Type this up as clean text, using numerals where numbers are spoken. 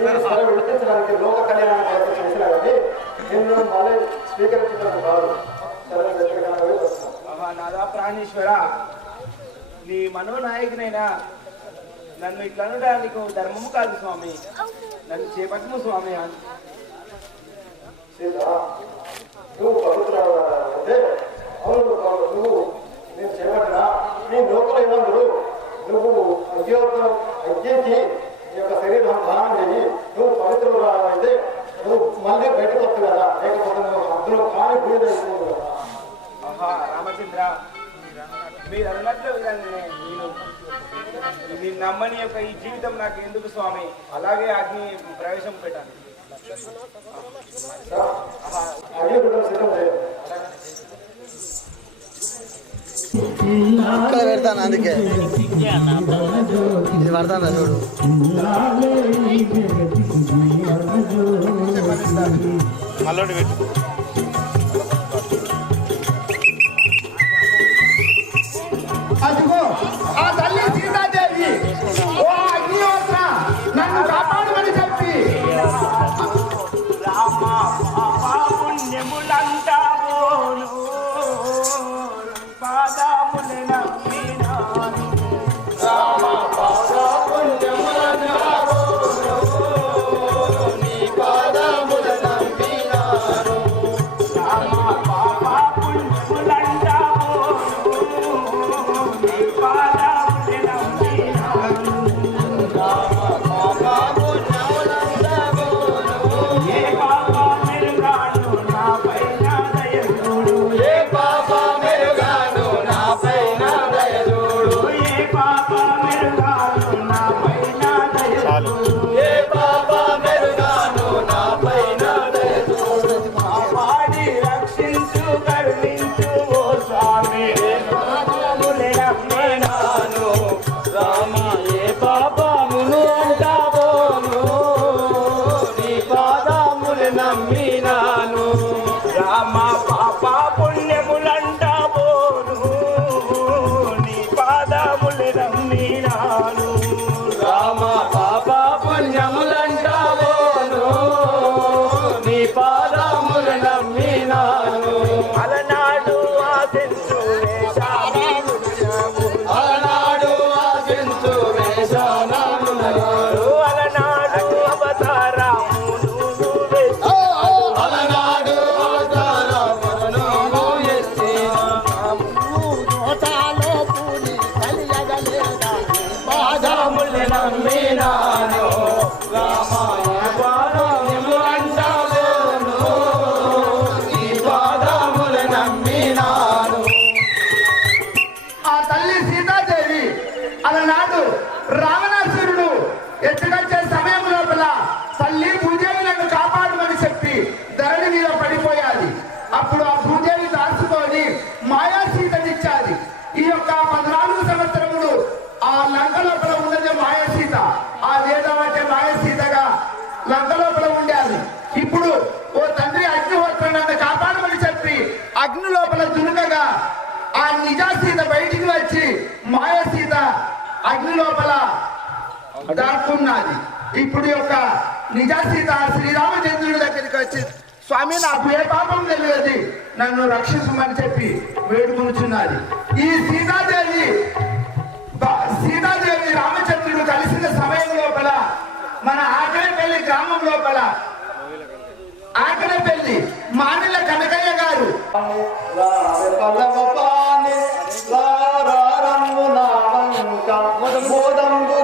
విడిపించడానికి లోక కళ్యాణాన్ని చేసినా కానీ నేను మళ్ళీ స్వీకరించడం కాదు. నాదా ప్రాణేశ్వర, నీ మనోనాయకునైనా నన్ను ఇట్లా నీకు ధర్మము కాదు స్వామి, నన్ను చేపట్టము స్వామి. నువ్వు పవిత్రులైతే అవును, నువ్వు నేను చేపట్టినా నీ లోపలైనందుకు నువ్వు అగ్గించి నీ యొక్క శరీరం దానం చేయి. నువ్వు పవిత్రులు అయితే నువ్వు మళ్ళీ బయటకు వస్తుంది కదా, లేకపోతే నువ్వు అందులో కాని బూడిద అయిపోతుంది కదా. రామచంద్ర, మీరు అన్నట్లు నేను నమ్మని యొక్క ఈ జీవితం నాకు ఎందుకు స్వామి, అలాగే అగ్ని ప్రవేశం పెట్టాను. పెడతాను, అందుకే ఇది పడతాను చూడు. మళ్ళీ పెట్టు. అదిగో ఆ తల్లి సీతాదేవి, ఓ అగ్నిహోత్ర నన్ను కాపాడమని చెప్పి అలనాడు రావణాసురుడు ఎత్తుకొచ్చే సమయం లోపల తల్లి భూదేవి నన్ను కాపాడమని చెప్పి ధరణి మీద పడిపోయాది. అప్పుడు ఆ భూదేవి దాచుకొని మాయా సీతనిచ్చాది. ఈ యొక్క 14 సంవత్సరములు ఆ లంక లోపల ఉన్నది మాయా సీత. ఆ వేదం అంటే మాయా సీతగా లంక లోపల ఉండాలి. ఇప్పుడు ఓ తండ్రి అగ్నిహోత్రం నన్ను కాపాడమని చెప్పి అగ్ని లోపల దునుకగా ఆ నిజా సీత బయటికి వచ్చి మాయా సీత అగ్ని లోపల దాక్కున్నది. ఇప్పుడు యొక్క నిజా సీత శ్రీరామచంద్రుడి దగ్గరికి వచ్చి, స్వామి నాకు ఏ పాపం తెలియదు, నన్ను రక్షించమని చెప్పి వేడుకొనుచున్నది. ఈ సీతాదేవి రామచంద్రుడు కలిసిన సమయం లోపల మన ఆకడపల్లి గ్రామం లోపల ఆకడపల్లి మానిల కనకయ్య గారు పల్లవ పాని లారా రంగు నా వంక మోదంబు